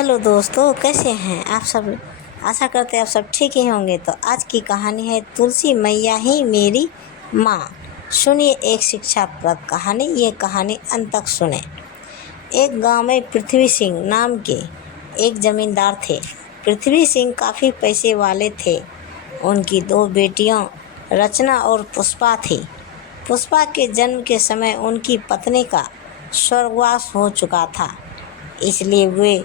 Hello दोस्तों, कैसे हैं आप सब। आशा करते हैं आप सब ठीक ही होंगे। तो आज की कहानी है तुलसी मैया ही मेरी माँ। सुनिए एक शिक्षाप्रद कहानी। ये कहानी अंत तक सुने। एक गांव में पृथ्वी सिंह नाम के एक जमींदार थे। पृथ्वी सिंह काफ़ी पैसे वाले थे। उनकी दो बेटियां रचना और पुष्पा थी। पुष्पा के जन्म के समय उनकी पत्नी का स्वर्गवास हो चुका था, इसलिए वे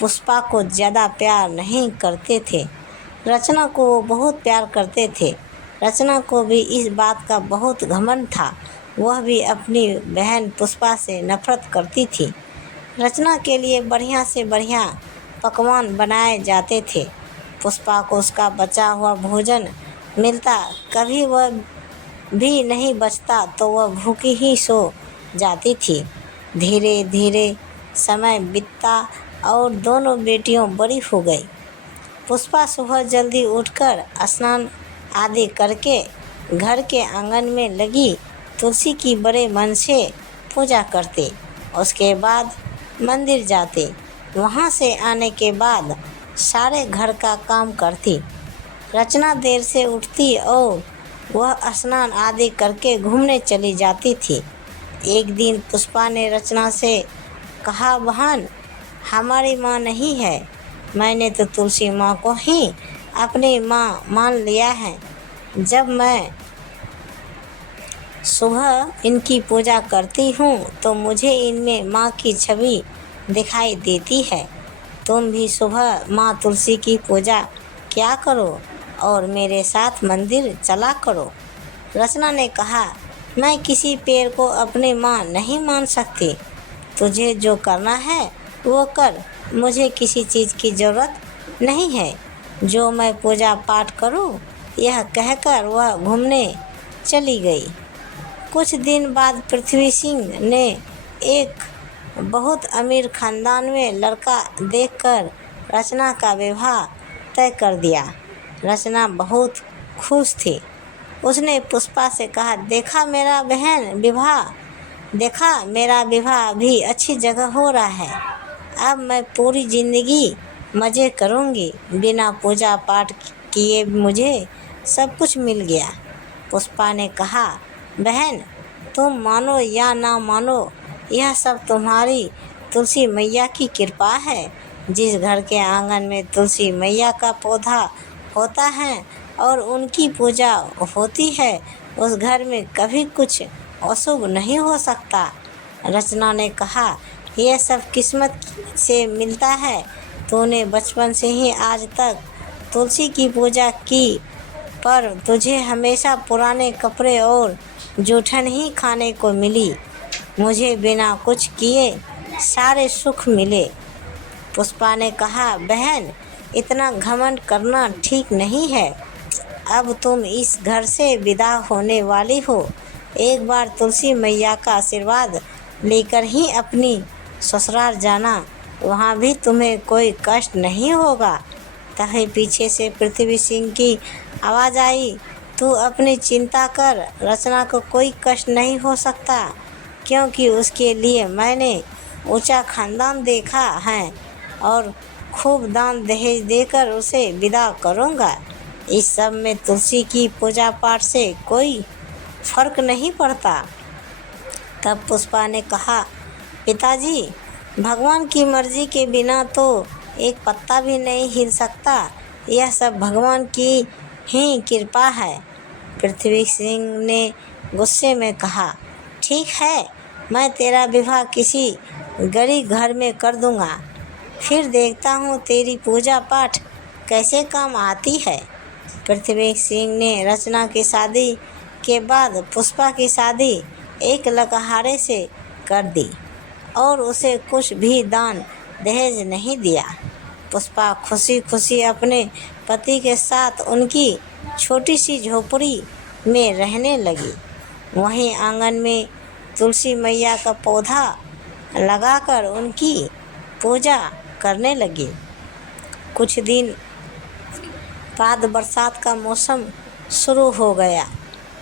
पुष्पा को ज़्यादा प्यार नहीं करते थे। रचना को वो बहुत प्यार करते थे। रचना को भी इस बात का बहुत घमंड था। वह भी अपनी बहन पुष्पा से नफरत करती थी। रचना के लिए बढ़िया से बढ़िया पकवान बनाए जाते थे। पुष्पा को उसका बचा हुआ भोजन मिलता, कभी वह भी नहीं बचता तो वह भूखी ही सो जाती थी। धीरे धीरे समय बीतता और दोनों बेटियों बड़ी हो गई। पुष्पा सुबह जल्दी उठकर स्नान आदि करके घर के आंगन में लगी तुलसी की बड़े मन से पूजा करते। उसके बाद मंदिर जाते। वहाँ से आने के बाद सारे घर का काम करती। रचना देर से उठती और वह स्नान आदि करके घूमने चली जाती थी। एक दिन पुष्पा ने रचना से कहा, बहन, हमारी माँ नहीं है। मैंने तो तुलसी माँ को ही अपनी माँ मान लिया है। जब मैं सुबह इनकी पूजा करती हूँ तो मुझे इनमें माँ की छवि दिखाई देती है। तुम भी सुबह माँ तुलसी की पूजा किया करो और मेरे साथ मंदिर चला करो। रचना ने कहा, मैं किसी पेड़ को अपनी माँ नहीं मान सकती। तुझे जो करना है वो कर, मुझे किसी चीज़ की ज़रूरत नहीं है। जो मैं पूजा पाठ करूं, यह कहकर वह घूमने चली गई। कुछ दिन बाद पृथ्वी सिंह ने एक बहुत अमीर खानदान में लड़का देखकर रचना का विवाह तय कर दिया। रचना बहुत खुश थी। उसने पुष्पा से कहा, देखा मेरा विवाह भी अच्छी जगह हो रहा है। अब मैं पूरी ज़िंदगी मज़े करूँगी। बिना पूजा पाठ किए मुझे सब कुछ मिल गया। पुष्पा ने कहा, बहन, तुम मानो या ना मानो, यह सब तुम्हारी तुलसी मैया की कृपा है। जिस घर के आंगन में तुलसी मैया का पौधा होता है और उनकी पूजा होती है, उस घर में कभी कुछ अशुभ नहीं हो सकता। रचना ने कहा, यह सब किस्मत से मिलता है। तूने बचपन से ही आज तक तुलसी की पूजा की, पर तुझे हमेशा पुराने कपड़े और जूठन ही खाने को मिली। मुझे बिना कुछ किए सारे सुख मिले। पुष्पा ने कहा, बहन, इतना घमंड करना ठीक नहीं है। अब तुम इस घर से विदा होने वाली हो। एक बार तुलसी मैया का आशीर्वाद लेकर ही अपनी ससुराल जाना, वहाँ भी तुम्हें कोई कष्ट नहीं होगा। तभी पीछे से पृथ्वी सिंह की आवाज़ आई, तू अपनी चिंता कर, रचना को कोई कष्ट नहीं हो सकता, क्योंकि उसके लिए मैंने ऊंचा खानदान देखा है और खूब दान दहेज देकर उसे विदा करूँगा। इस सब में तुलसी की पूजा पाठ से कोई फर्क नहीं पड़ता। तब पुष्पा ने कहा, पिताजी, भगवान की मर्जी के बिना तो एक पत्ता भी नहीं हिल सकता। यह सब भगवान की ही कृपा है। पृथ्वी सिंह ने गुस्से में कहा, ठीक है, मैं तेरा विवाह किसी गरीब घर में कर दूंगा। फिर देखता हूँ तेरी पूजा पाठ कैसे काम आती है। पृथ्वी सिंह ने रचना की शादी के बाद पुष्पा की शादी एक लकहारे से कर दी और उसे कुछ भी दान दहेज नहीं दिया। पुष्पा खुशी खुशी अपने पति के साथ उनकी छोटी सी झोपड़ी में रहने लगी। वहीं आंगन में तुलसी मैया का पौधा लगाकर उनकी पूजा करने लगी। कुछ दिन बाद बरसात का मौसम शुरू हो गया।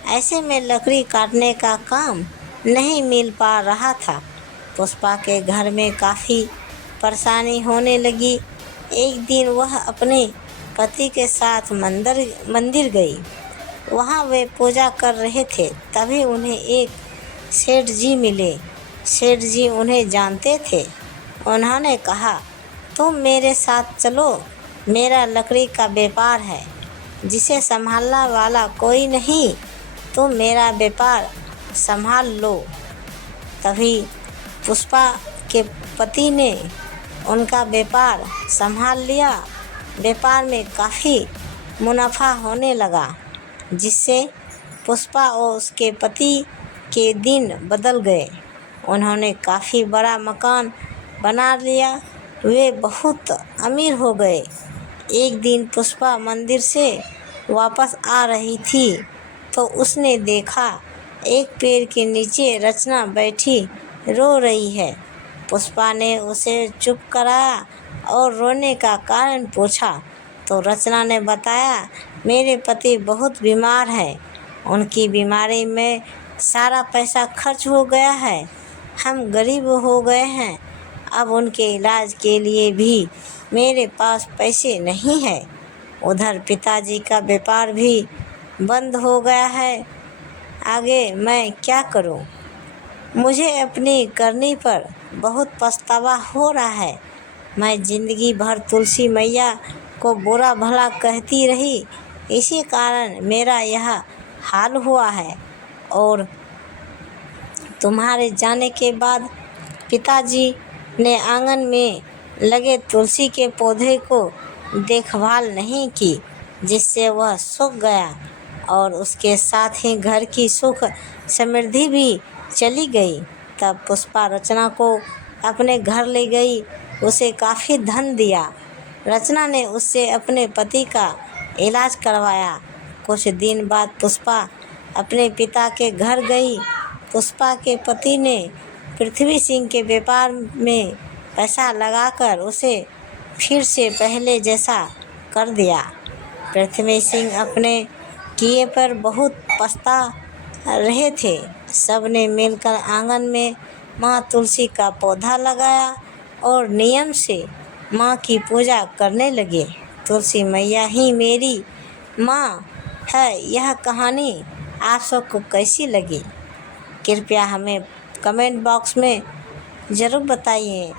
ऐसे में लकड़ी काटने का काम नहीं मिल पा रहा था। पुष्पा के घर में काफ़ी परेशानी होने लगी। एक दिन वह अपने पति के साथ मंदिर गई। वहाँ वे पूजा कर रहे थे, तभी उन्हें एक सेठ जी मिले। सेठ जी उन्हें जानते थे। उन्होंने कहा, तुम मेरे साथ चलो, मेरा लकड़ी का व्यापार है, जिसे संभालने वाला कोई नहीं, तुम मेरा व्यापार संभाल लो। तभी पुष्पा के पति ने उनका व्यापार संभाल लिया। व्यापार में काफ़ी मुनाफा होने लगा, जिससे पुष्पा और उसके पति के दिन बदल गए। उन्होंने काफ़ी बड़ा मकान बना लिया। वे बहुत अमीर हो गए। एक दिन पुष्पा मंदिर से वापस आ रही थी तो उसने देखा एक पेड़ के नीचे रचना बैठी रो रही है। पुष्पा ने उसे चुप कराया और रोने का कारण पूछा तो रचना ने बताया, मेरे पति बहुत बीमार हैं, उनकी बीमारी में सारा पैसा खर्च हो गया है, हम गरीब हो गए हैं, अब उनके इलाज के लिए भी मेरे पास पैसे नहीं हैं। उधर पिताजी का व्यापार भी बंद हो गया है, आगे मैं क्या करूं? मुझे अपनी करनी पर बहुत पछतावा हो रहा है। मैं ज़िंदगी भर तुलसी मैया को बुरा भला कहती रही, इसी कारण मेरा यह हाल हुआ है। और तुम्हारे जाने के बाद पिताजी ने आंगन में लगे तुलसी के पौधे को देखभाल नहीं की, जिससे वह सूख गया और उसके साथ ही घर की सुख समृद्धि भी चली गई। तब पुष्पा रचना को अपने घर ले गई, उसे काफ़ी धन दिया। रचना ने उससे अपने पति का इलाज करवाया। कुछ दिन बाद पुष्पा अपने पिता के घर गई। पुष्पा के पति ने पृथ्वी सिंह के व्यापार में पैसा लगाकर उसे फिर से पहले जैसा कर दिया। पृथ्वी सिंह अपने किए पर बहुत पछता रहे थे। सबने मिलकर आंगन में माँ तुलसी का पौधा लगाया और नियम से माँ की पूजा करने लगे। तुलसी मैया ही मेरी माँ है। यह कहानी आप सबको कैसी लगी, कृपया हमें कमेंट बॉक्स में ज़रूर बताइए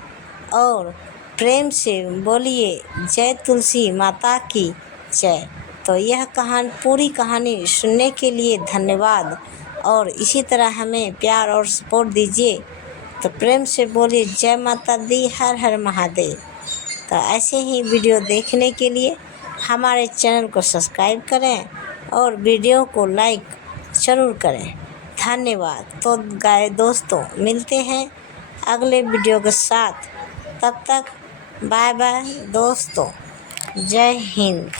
और प्रेम से बोलिए जय तुलसी माता की जय। तो यह पूरी कहानी सुनने के लिए धन्यवाद और इसी तरह हमें प्यार और सपोर्ट दीजिए। तो प्रेम से बोलिए जय माता दी, हर हर महादेव। तो ऐसे ही वीडियो देखने के लिए हमारे चैनल को सब्सक्राइब करें और वीडियो को लाइक ज़रूर करें। धन्यवाद। तो दोस्तों मिलते हैं अगले वीडियो के साथ, तब तक बाय बाय दोस्तों, जय हिंद।